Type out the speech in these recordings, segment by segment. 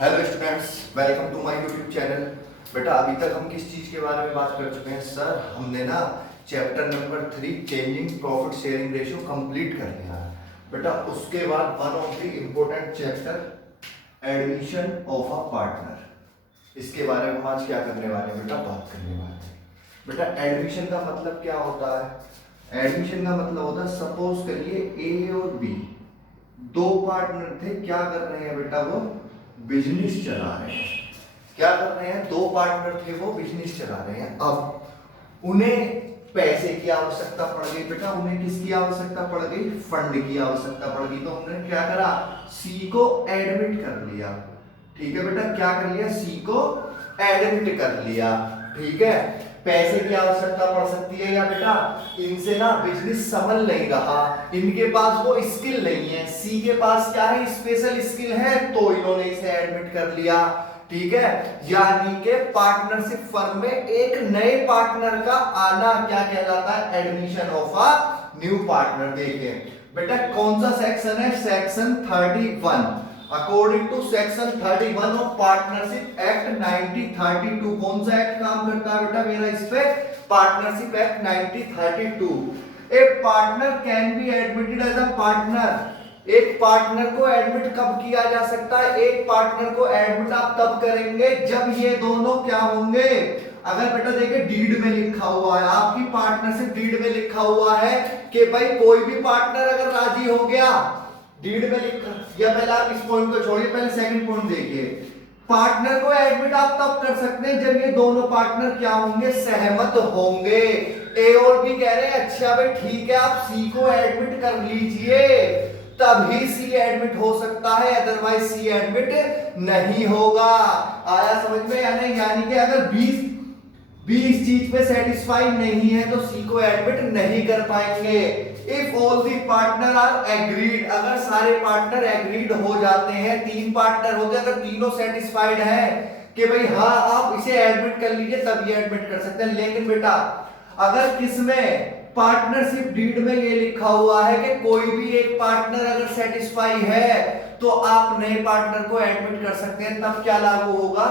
Hello students, welcome to my YouTube channel. बेटा अभी तक हम किस चीज़ के बारे में बात कर चुके हैं सर? हमने ना chapter number 3 changing profit sharing ratio complete कर लिया है। बेटा उसके बाद one of the important chapter admission of a partner, इसके बारे में हम आज क्या करने वाले हैं बेटा? बात करने वाले हैं। बेटा एडमिशन का मतलब क्या होता है? एडमिशन का मतलब होता है, सपोज करिए ए और बी दो पार्टनर थे, क्या कर रहे हैं बेटा? वो बिजनेस चला रहे हैं। क्या कर रहे हैं? दो पार्टनर थे, वो बिजनेस चला रहे हैं। अब उन्हें पैसे की आवश्यकता पड़ गई बेटा। उन्हें किसकी आवश्यकता पड़ गई? फंड की आवश्यकता पड़ गई। तो उन्होंने क्या करा? सी को एडमिट कर लिया। ठीक है बेटा, क्या कर लिया? सी को एडमिट कर लिया। ठीक है, पैसे की आवश्यकता पड़ सकती है या बेटा इनसे ना बिजनेस संभल नहीं रहा, इनके पास वो स्किल नहीं है। सी के पास क्या है? स्पेशल स्किल है, तो इन्होंने इसे एडमिट कर लिया। ठीक है, यानी कि पार्टनरशिप फर्म में एक नए पार्टनर का आना क्या कहलाता है? Admission of a new partner. देखिए बेटा कौन सा सेक्शन है? Section 31। According to section 31 of partnership act 1932। कौन सा एक्ट काम करता है बेटा मेरा इस पे? Partnership act 1932। A partner can be admitted as a partner. एक पार्टनर को एडमिट कब किया जा सकता है? एक पार्टनर को एडमिट आप तब करेंगे जब ये दोनों क्या होंगे? अगर बेटा देखिए डीड में लिखा हुआ है, आपकी पार्टनरशिप डीड में लिखा हुआ है कि भाई कोई भी पार्टनर अगर राजी हो गया, डीड में लिखा, या पहले आप इस पॉइंट को छोड़िए, पहले सेकंड पॉइंट देखिए। पार्टनर को एडमिट आप तब कर सकते हैं जब ये दोनों पार्टनर क्या होंगे? सहमत होंगे। ए और बी कह रहे हैं अच्छा भाई ठीक है आप सी को एडमिट कर लीजिए, तभी सी एडमिट हो सकता है, अदरवाइज सी एडमिट नहीं होगा। आया समझ में या नहीं? यानी कि अगर 20 इस चीज पे सेटिस्फाइड नहीं है तो सी को एडमिट नहीं कर पाएंगे। If all the partner are agreed, अगर सारे पार्टनर एग्रीड हो जाते हैं, तीन पार्टनर होते हैं, अगर तीनों सेटिस्फाइड हैं कि भाई हाँ आप इसे एडमिट कर लीजिए, तब ये एडमिट कर सकते हैं। लेकिन बेटा अगर किसमें? पार्टनरशिप डीड में ये लिखा हुआ है कि कोई भी एक पार्टनर अगर सेटिस्फाई है तो आप नए पार्टनर को एडमिट कर सकते हैं, तब क्या लागू होगा?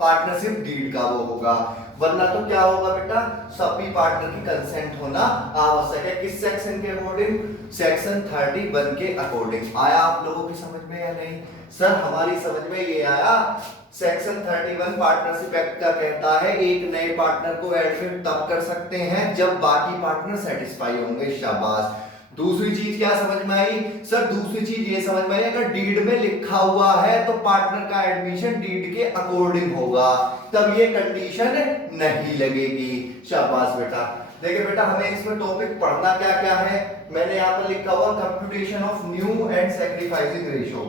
पार्टनरशिप डीड का वो होगा। वरना तो क्या होगा बेटा? सभी पार्टनर की कंसेंट होना आवश्यक है। किस सेक्शन के अकॉर्डिंग? सेक्शन 31 के अकॉर्डिंग। आया आप लोगों की समझ में या नहीं? सर हमारी समझ में ये आया। सेक्शन 31 पार्टनरशिप एक्ट का कहता है एक नए पार्टनर को एडमिट तब कर सकते हैं जब बाकी पार्टनर सेटिस्फाई होंगे। शाबाश। दूसरी चीज क्या समझ में आई? सर दूसरी चीज ये समझ में आई, अगर डीड में लिखा हुआ है तो पार्टनर का एडमिशन डीड के अकॉर्डिंग होगा, तब ये कंडीशन नहीं लगेगी। शाबाश बेटा। देखिए बेटा हमें इसमें टॉपिक पढ़ना क्या क्या है, मैंने यहाँ पर लिखा हुआ computation of new and sacrificing ratio.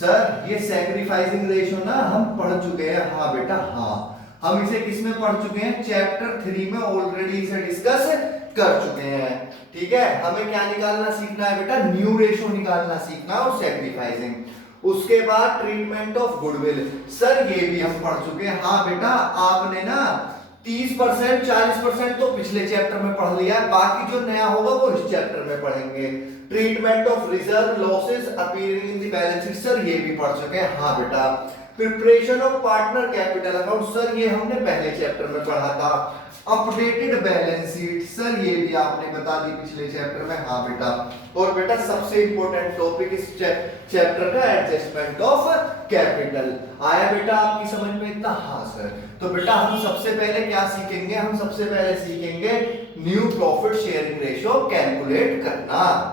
Sir ये सैक्रिफाइसिंग रेशियो ना हम पढ़ चुके हैं। हाँ बेटा हाँ, हम इसे किसमें पढ़ चुके हैं? चैप्टर 3 में ऑलरेडी इसे डिस्कस कर चुके हैं। ठीक है, हमें क्या निकालना सीखना है बेटा? न्यू रेशियो निकालना सीखना है और सैक्रिफाइसिंग। उसके बाद ट्रीटमेंट ऑफ गुडविल, सर ये भी हम पढ़ चुके हैं। हाँ बेटा आपने ना 30% 40% तो पिछले चैप्टर में पढ़ लिया है, बाकी जो नया होगा वो इस चैप्टर में पढ़ेंगे। Treatment of reserve losses appearing in the balance sheet, sir ये भी पढ़ चुके हैं। हाँ बेटा preparation of partner capital account, sir ये हमने पहले चैप्टर में पढ़ा था। अपडेटेड बैलेंस शीट, सर ये भी आपने बता दी पिछले चैप्टर में। हाँ बेटा, और बेटा सबसे इंपॉर्टेंट टॉपिक इस चैप्टर का एडजस्टमेंट ऑफ कैपिटल। आया बेटा आपकी समझ में इतना? हाँ सर। तो बेटा हम सबसे पहले क्या सीखेंगे? हम सबसे पहले सीखेंगे new profit sharing ratio calculate करना।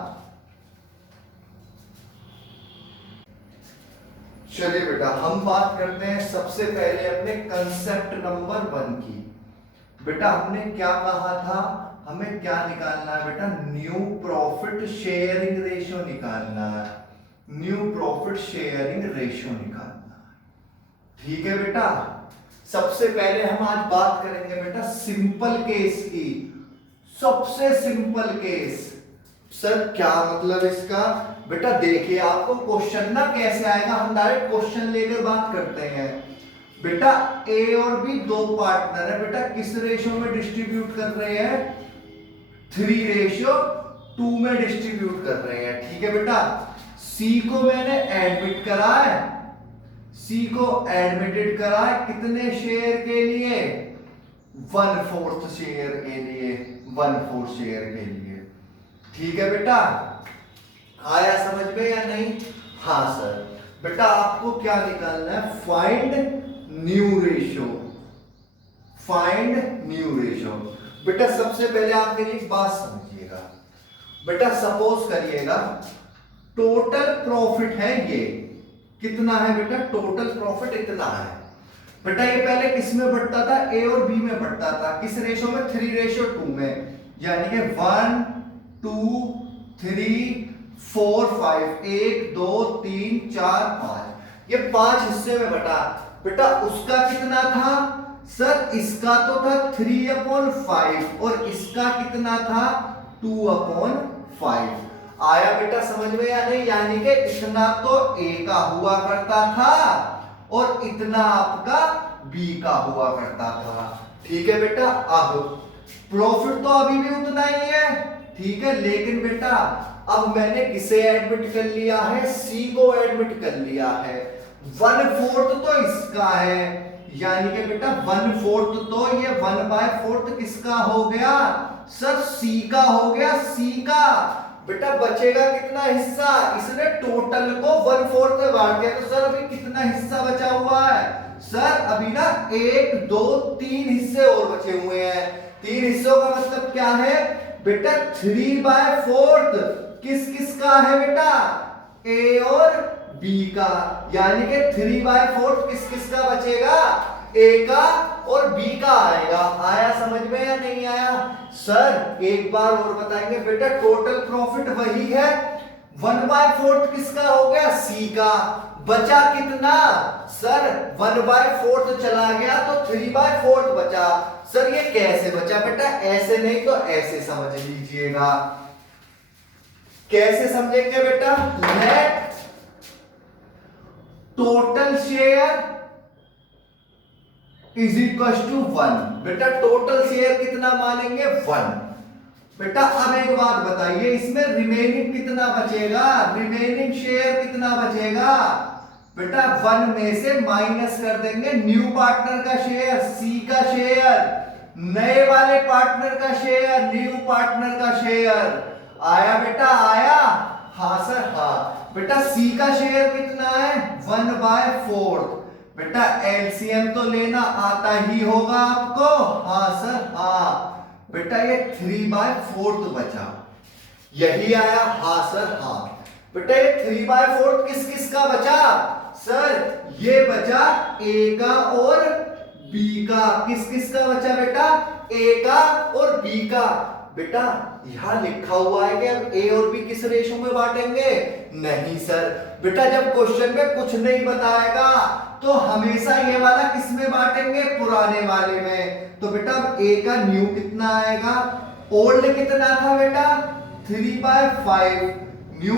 चलिए बेटा हम बात करते हैं सबसे पहले अपने कंसेप्ट नंबर 1 की। बेटा हमने क्या कहा था? हमें क्या निकालना है बेटा? न्यू प्रॉफिट शेयरिंग रेशियो निकालना है। न्यू प्रॉफिट शेयरिंग रेशियो निकालना है। ठीक है बेटा, सबसे पहले हम आज बात करेंगे बेटा सिंपल केस की। सबसे सिंपल केस। सर क्या मतलब इसका? बेटा देखिए आपको क्वेश्चन ना कैसे आएगा, हम डायरेक्ट क्वेश्चन लेकर बात करते हैं। बेटा ए और बी दो पार्टनर है, बेटा किस रेशियो में डिस्ट्रीब्यूट कर रहे हैं? 3:2 में डिस्ट्रीब्यूट कर रहे हैं। ठीक है बेटा, सी को मैंने एडमिट करा है, सी को एडमिटेड करा है कितने शेयर के लिए, 1/4 शेयर के लिए, 1/4 शेयर के लिए। ठीक है बेटा, आया समझ में या नहीं? हाँ सर। बेटा आपको क्या निकालना है, find new ratio, find new ratio. बेटा सबसे पहले आप मेरी एक बात समझिएगा। बेटा सपोज करिएगा टोटल प्रॉफिट है ये, कितना है बेटा, टोटल प्रॉफिट इतना है। बेटा ये पहले किस में बढ़ता था, ए और बी में बढ़ता था, किस रेशियो में, 3:2 में, यानी कि 1 2 3 4 5, 1 2 3 4 5, ये 5 हिस्से में बटा। बेटा उसका कितना था सर, इसका तो था 3/5 और इसका कितना था 2/5। आया बेटा समझ में या नहीं? यानी कि इतना तो ए का हुआ करता था और इतना आपका बी का हुआ करता था। ठीक है बेटा, अब प्रॉफिट तो अभी भी उतना ही है, ठीक है, लेकिन बेटा अब मैंने किसे एडमिट कर लिया है, सी को एडमिट कर लिया है। 1/4 तो इसका है, यानी कि बेटा 1/4 तो ये 1/4 किसका हो गया सर, सी का हो गया, सी का। बेटा बचेगा कितना हिस्सा, इसने टोटल को 1/4 में बांट दिया, तो सर अभी कितना हिस्सा बचा हुआ है सर, अभी ना 1 2 3 हिस्से और बचे हुए हैं। 3 हिस्सों का मतलब क्या है बेटा, 3/4 किस किस का है बेटा, ए और बी का, यानी कि 3/4 किस किस का बचेगा, ए का और बी का आएगा। आया समझ में या नहीं आया? सर एक बार और बताएंगे बेटा, टोटल प्रॉफिट वही है, 1/4 किसका हो गया, सी का, बचा कितना सर, 1/4 चला गया तो 3/4 बचा। सर ये कैसे बचा बेटा, ऐसे नहीं तो ऐसे समझ लीजिएगा। कैसे समझेंगे बेटा, let total share is equal to 1। बेटा टोटल शेयर कितना मानेंगे, 1। बेटा अब एक बात बताइए, इसमें रिमेनिंग कितना बचेगा, रिमेनिंग शेयर कितना बचेगा बेटा, 1 में से माइनस कर देंगे न्यू पार्टनर का शेयर, सी का शेयर, नए वाले पार्टनर का शेयर, न्यू पार्टनर का शेयर। आया बेटा, आया? हाँ सर हाँ। बेटा सी का शेयर कितना है, 1/4। बेटा एलसीएम तो लेना आता ही होगा आपको, हाँ सर हाँ। बेटा ये 3/4 बचा, यही आया, हाँ सर हाँ। बेटा ये 3/4 किस किस का बचा सर, ये बचा ए का और बी का। किस किस का बचा बेटा, ए का और बी का। बेटा यहां लिखा हुआ है कि अब ए और बी किस रेशो में बांटेंगे, नहीं सर। बेटा जब क्वेश्चन में कुछ नहीं बताएगा तो हमेशा ये वाला किस में बांटेंगे, पुराने वाले में। तो बेटा ए का न्यू कितना आएगा, ओल्ड कितना था बेटा 3/5, न्यू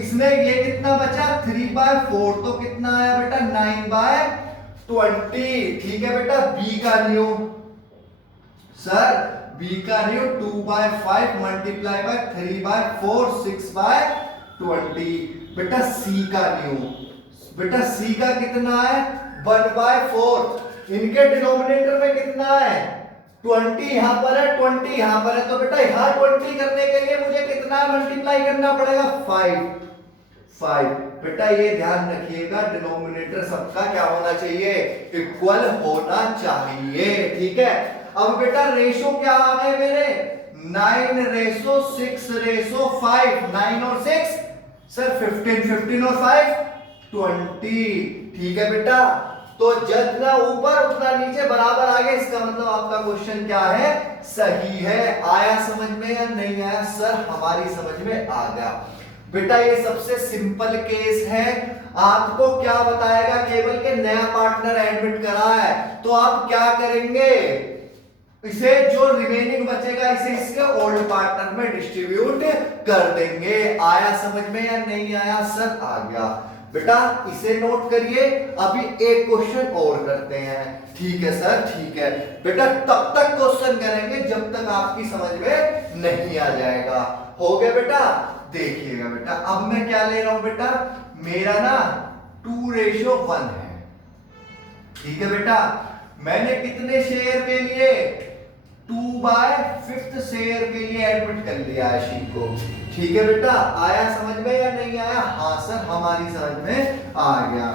इसमें ये कितना बचा 3/4, तो कितना आया बेटा 9/20। ठीक है बेटा, बी का न्यू सर, बी का न्यू 2/5 मल्टीप्लाई बाय 3/4 6/20। बेटा सी का न्यू, बेटा सी का कितना है 1/4। इनके डिनोमिनेटर में कितना है 20, यहां पर है 20, यहां पर है, तो बेटा यहां 20 करने के लिए मुझे कितना मल्टीप्लाई करना पड़ेगा 5। बेटा ये ध्यान रखिएगा, डिनोमिनेटर सबका क्या होना चाहिए, इक्वल होना चाहिए। ठीक है, अब बेटा रेशो क्या आ गए मेरे, 9:6:5, 9 और 6 सर 15, 15 और 5 20। ठीक है बेटा, तो जितना ऊपर उतना नीचे बराबर आ गया, इसका मतलब आपका क्वेश्चन क्या है, सही है। आया समझ में या नहीं आया? सर हमारी समझ में आ गया। बेटा ये सबसे सिंपल केस है, आपको क्या बताएगा, केवल के नया पार्टनर एडमिट करा है, तो आप क्या करेंगे, इसे जो रिमेनिंग बचेगा इसे इसके ओल्ड पार्टनर में डिस्ट्रीब्यूट कर देंगे। आया समझ में या नहीं आया? सर आ गया। बेटा इसे नोट करिए, अभी एक क्वेश्चन और करते हैं। ठीक है सर, ठीक है बेटा, तब तक क्वेश्चन करेंगे जब तक आपकी समझ में नहीं आ जाएगा। हो गया बेटा? देखिएगा बेटा, अब मैं क्या ले रहा हूं बेटा, मेरा ना 2:1 है, ठीक है बेटा, मैंने कितने शेयर के लिए 2/5 शेयर के लिए एडमिट कर लिया है शीट को। ठीक है बेटा, आया समझ में या नहीं आया? हाँ सर, हमारी समझ में आ गया।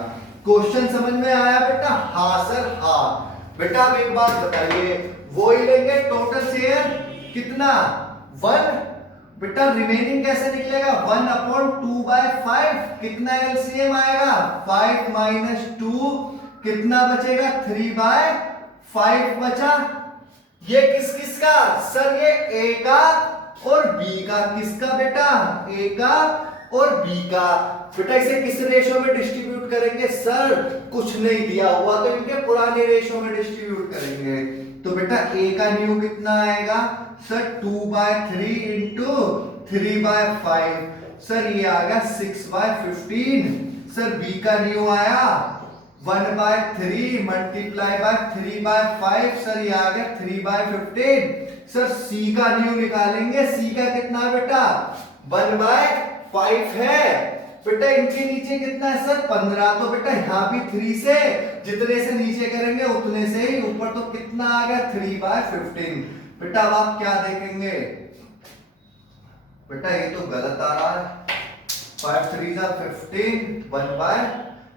क्वेश्चन समझ में आया बेटा? हाँ सर, हाँ। बेटा अब एक बात बताइए, वो ही लेंगे टोटल शेयर कितना 1, बेटा रिमेनिंग कैसे निकलेगा 1/2/5, कितना एलसीएम आएगा 5 - 2, कितना बचेगा 3/5 बचा। ये किस किस का सर? ये ए का और बी का। किसका बेटा? ए का और बी का। बेटा इसे किस रेशो में डिस्ट्रीब्यूट करेंगे सर? कुछ नहीं दिया हुआ तो इनके पुराने रेशो में डिस्ट्रीब्यूट करेंगे। तो बेटा ए का न्यू कितना आएगा सर? 2/3 इंटू 3/5, सर ये आ गया 6/15। सर बी का न्यू आया 1/3 मल्टीप्लाई बाय 3/5, सर ये आ गया 3/15। सर सी का न्यू निकालेंगे, सी का कितना बेटा 1/5 है। बेटा इनके नीचे कितना है सर 15, तो बेटा यहां भी 3 से जितने से नीचे करेंगे उतने से ही ऊपर, तो कितना आ गया 3/15। बेटा अब आप क्या देखेंगे? बेटा ये तो गलत आ रहा है, 5 3 15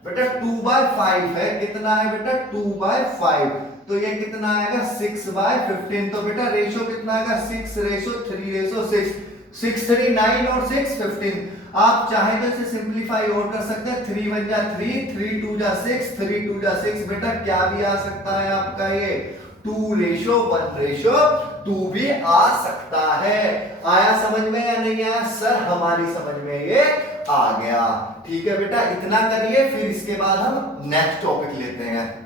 बेटा 2/5 है। कितना है बेटा 2/5, तो ये कितना आएगा 6/15। तो बेटा रेशो कितना आएगा 6:3:6, 6 3 9 और 6 15। आप चाहे तो इसे सिंपलीफाई और कर सकते हैं, 3 1 जा 3, 3 2 जा 6, 3 2 जा 6। बेटा क्या भी आ सकता है आपका ये 2:1:2 भी आ सकता है। आया समझ में या नहीं आया? सर हमारी समझ में ये आ गया। ठीक है बेटा, इतना करिए, फिर इसके बाद हम नेक्स्ट टॉपिक लेते हैं।